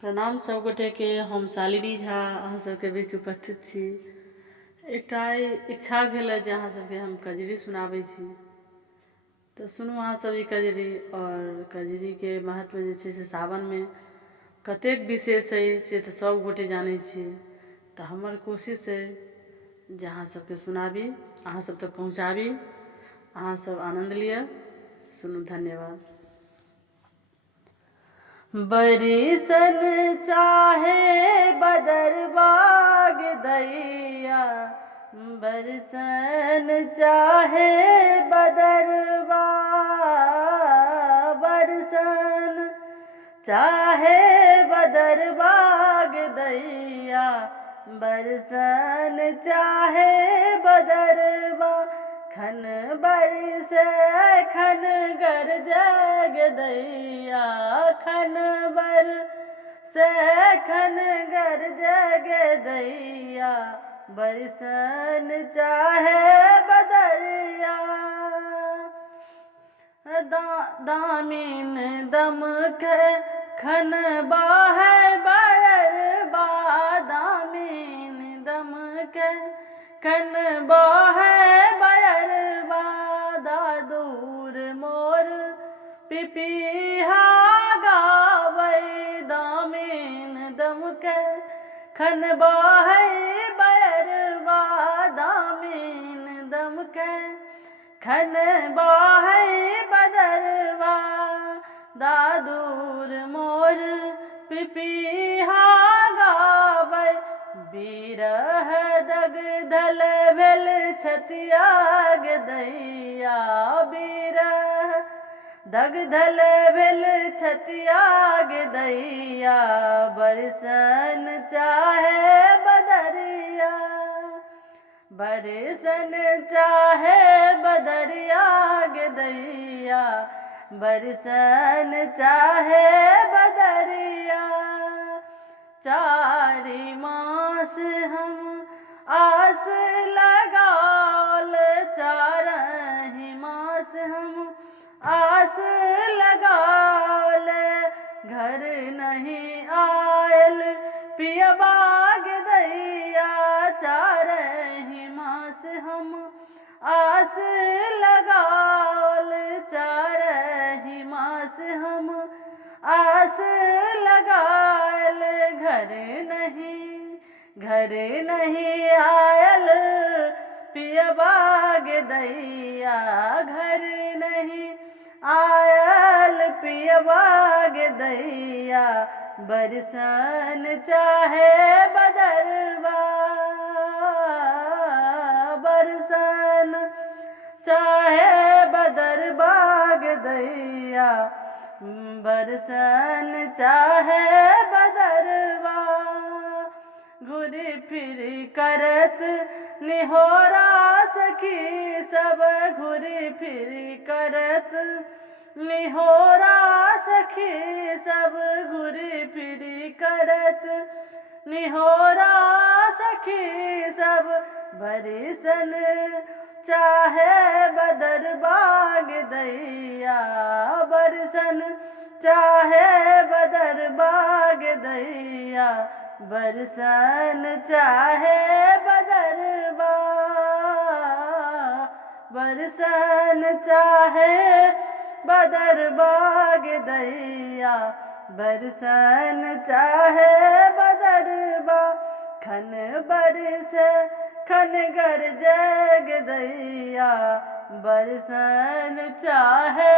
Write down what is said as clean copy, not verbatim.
प्रणाम सब गोटे के। हम शालिनी झा अहाँ सबके बीच उपस्थित छी। एकटा इच्छा भेल जे अहाँ सबके हम कजरी सुनाबै छी, तऽ सुनू अहाँ सब ई कजरी। और कजरी के महत्व जे छै से सावन में कतेक विशेष अइ से तऽ सब गोटे जानै छियै। तऽ हमर कोशिश अइ जे अहाँ सबके सुनाबी, अहाँ सब तक पहुँचाबी, अहाँ सब आनंद लिअ। सुनू, धन्यवाद। बरिसन चाहे बदरबाग दैया, बरसन चाहे बदरबा, बरसन चाहे बदरबाग दैया, बरसन चाहे बदरबा, खन बरस खन गरजग दैया, खन बरस खन गरजग दैया, बरसन चाहे बदरिया। दामिन दमक खन बाहै बरबा, दामिन दमक खन बाहै बरबा, दादूर मोर पिपीहा गावै, दामिन दमक खन बाहै बरबा, दामिन दमक खन बाहै बदरबा, दादूर मोर पिपीहा गावै, बिरह दगधल भेल छतियाग दैया, बिरह दगधल भेल छतियाग दैया, बरसन चाहे बदरिया, बरसन चाहे बदरिया दैया, बरसन चाहे बदरिया। चारि मास हम आस लगाल, चारहि मास हम आस लगाल, घर नहीं आयल पियबाग दैया, चारहि मास हम आस लगाल, चारहि मास हम आस लगाल, घर नहीं आयल पियबाग दैया, घर नहीं आयल पियबाग दैया, बरसन चाहे बदरबा, बरसन चाहे बदरबाग दैया, बरसन चाहे बदरबा। घुरी फिरी करत निहोरा सखी सब, घुरी फिरी करत निहोरा सखी सब, घुरी फिरी करत निहोरा सखी सब, बरसन चाहे बदरबाग दैया, बरसन चाहे बदरबाग दैया, बरसन चाहे बदरबा, बरसन चाहे बदरबाग दैया, बरसन चाहे बदरबा, खन बरस खन गरजग दैया, बरसन चाहे